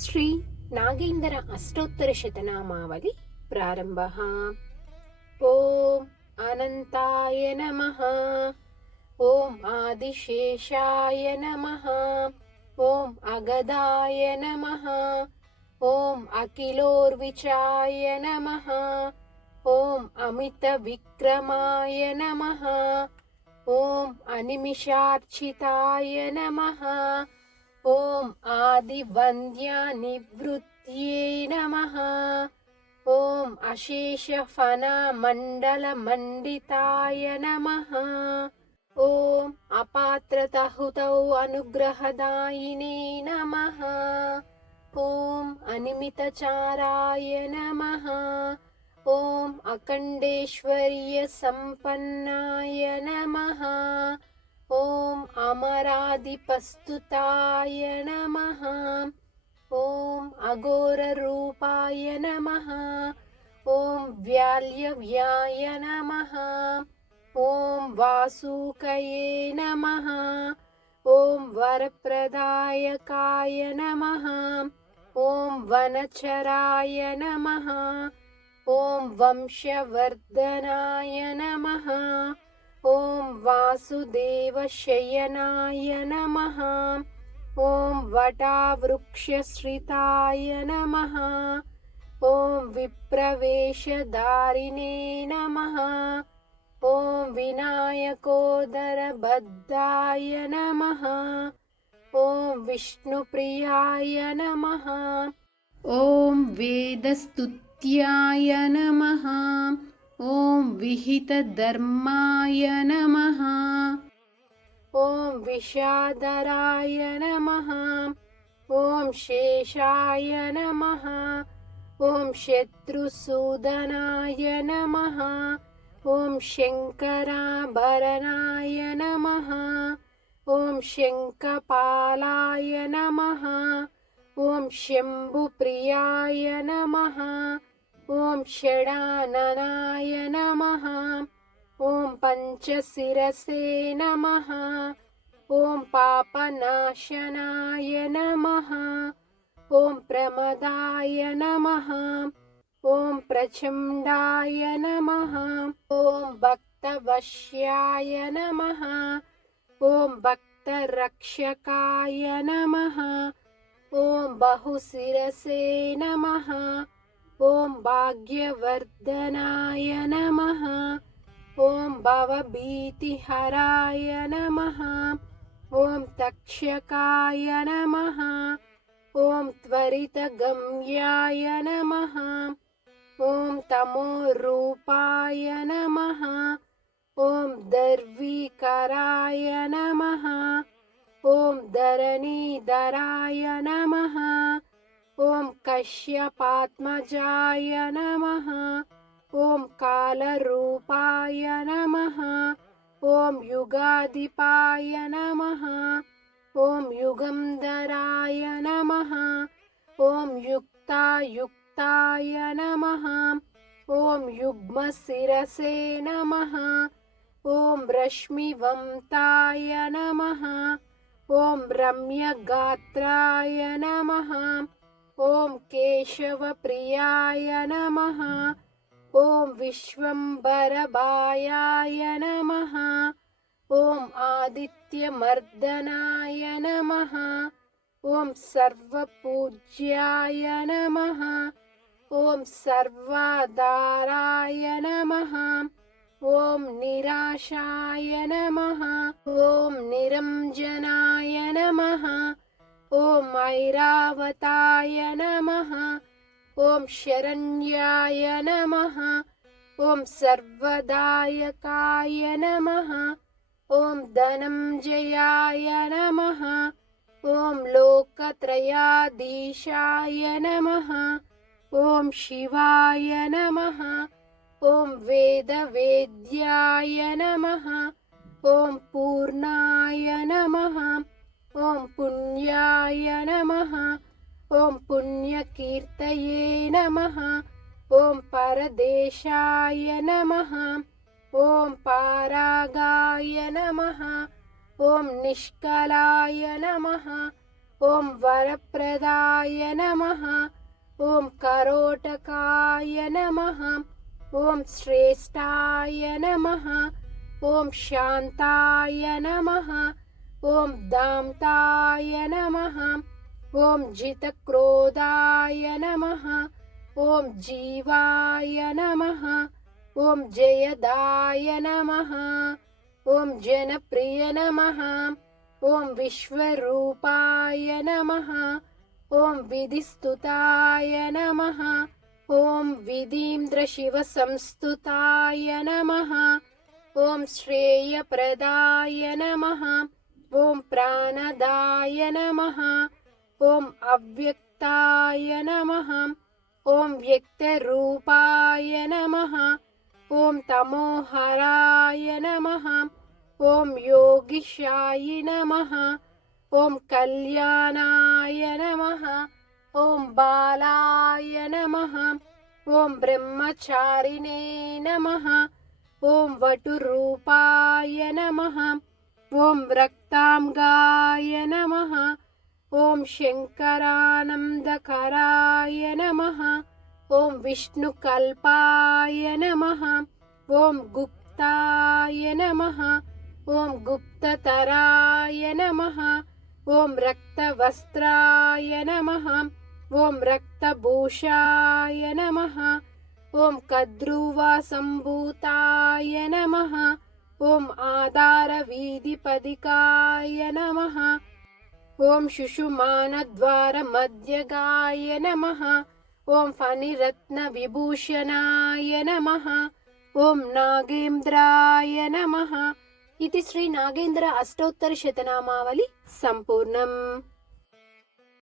శ్రీ నాగేంద్ర అష్టోత్తర శతనామావళి ప్రారంభః. ఓం అనంతాయ నమః. ఓం ఆదిశేషాయ నమః. ఓం అగదాయ నమః. ఓం అఖిలోర్విచాయ నమః. ఓం అమిత విక్రమాయ నమః. ఓం అనిమిషార్చితాయ నమః. ఓం ఆదివంద్యానివృత్త్యై నమః. ఓం అశేషఫణమండలమండితాయ నమః. ఓం అపాత్రతహుతౌ అనుగ్రహదాయినే నమః. ఓం అనిమితచారాయ నమః. ఓం అఖండేశ్వర్య సంపన్నాయ నమః. ఓం అమరాదిపస్తుతాయ నమః. ఓం అఘోరరూపాయ నమః. ఓం వ్యాల్యవ్యాయ నమః. ఓం వాసుకయే నమః. ఓం వరప్రదాయకాయ నమః. ఓం వనచరాయ నమః. ఓం వంశవర్ధనాయ నమః. ఓం వాసుదేవశయనాయ నమః. ఓం వటావృక్షశ్రితాయ నమః. ఓం విప్రవేశధారిణే నమః. ఓం వినాయకోదరబద్ధాయ నమః. ఓం విష్ణుప్రియాయ నమః. ఓం వేదస్తుత్యాయ నమః. ఓం విహితధర్మాయ నమః. ఓం విషాదరాయ నమః. ఓం శేషాయ నమః. ఓం శత్రుసూదనాయ నమః. ఓం శంకరాభరణాయ నమః. ఓం శంఖపాలాయ నమః. ఓం శంభుప్రియాయ నమః. ఓం షడాననాయ నమః. ఓం పంచశిరసే నమః. ఓం పాపనాశనాయ నమః. ఓం ప్రమదాయ నమః. ఓం ప్రచండాయ నమః. ఓం భక్తవశ్యాయ నమః. ఓం భక్తరక్షకాయ నమః. ఓం బహుశిరసే నమః. ఓం భాగ్యవర్ధనాయ నమః. ఓం భవభీతిహరాయ నమః. ఓం తక్షకాయ నమః. ఓం త్వరితగమ్యాయ నమః. ఓం తమోరూపాయ నమః. ఓం దర్వీకరాయ నమః. ఓం ధరణీధరాయ నమః. ఓం కశ్యపాత్మజాయ నమః. ఓం కాలరూపాయ నమః. ఓం యుగాధిపాయ నమః. ఓం యుగంధరాయ నమః. ఓం యుక్తాయుక్తాయ నమః. ఓం యుగ్మశిరసే నమః. ఓం రశ్మివంతాయ నమః. ఓం రమ్యగాత్రాయ నమః. ఓం కేశవప్రియాయ నమః. ఓం విశ్వంబరభాయాయ నమః. ఓం ఆదిత్యమర్దనాయ నమః. ఓం సర్వపూజ్యాయ నమః. ఓం సర్వాధారాయ నమః. ఓం నిరాశాయ నమః. ఓం నిరంజనాయ నమః. ఓం ఐరావతాయ నమః. ఓం శరణ్యాయ నమః. ఓం సర్వదాయకాయ నమః. ఓం ధనంజయాయ నమః. ఓం లోకత్రయాధీశాయ నమః. ఓం శివాయ నమః. ఓం వేదవేద్యాయ నమః. ఓం పూర్ణాయ నమః. ఓం పుణ్యాయ నమః. ఓం పుణ్యకీర్తయే నమః. ఓం పరదేశాయ నమః. ఓం పారాగాయ నమః. ఓం నిష్కలాయ నమః. ॐ वरप्रदाय नमः ॐ करोटकाय नमः ॐ श्रेष्ठाय नमः ॐ शान्ताय नमः ॐ दान्ताय नमः ॐ जितक्रोधाय नमः ॐ जीवाय नमः ॐ जयदाय नमः ॐ जनप्रिय नमः ॐ विश्वरूपाय नमः ॐ विधिस्तुताय नमः ॐ विधीन्द्रशिवसंस्तुताय नमः ॐ श्रेयप्रदाय नमः ॐ प्राणदाय नमः ॐ अव्यक्ताय नमः ॐ व्यक्तरूपाय नमः ॐ तमोहराय नमः ॐ योगीशाय नमः ॐ कल्याणाय नमः ॐ बालाय नमः ॐ ब्रह्मचारिणे नमः ॐ वटुरूपाय नमः ॐ रक्तांगाय नमः ॐ शङ्करानन्दकराय नमः ॐ विष्णुकल्पाय नमः ॐ गुप्ताय नमः ॐ गुप्ततराय नमः ॐ रक्तवस्त्राय नमः ॐ रक्तभूषाय नमः ॐ कद्रुवासम्भूताय नमः ॐ आधारवीधिपदिकाय नमः ॐ शुषुमानद्वारमध्यगाय नमः ॐ फणिरत्नविभूषणाय नमः ॐ नागेन्द्राय नमः इति श्री नागेन्द्र अष्टोत्तरशतनामावली सम्पूर्णम्।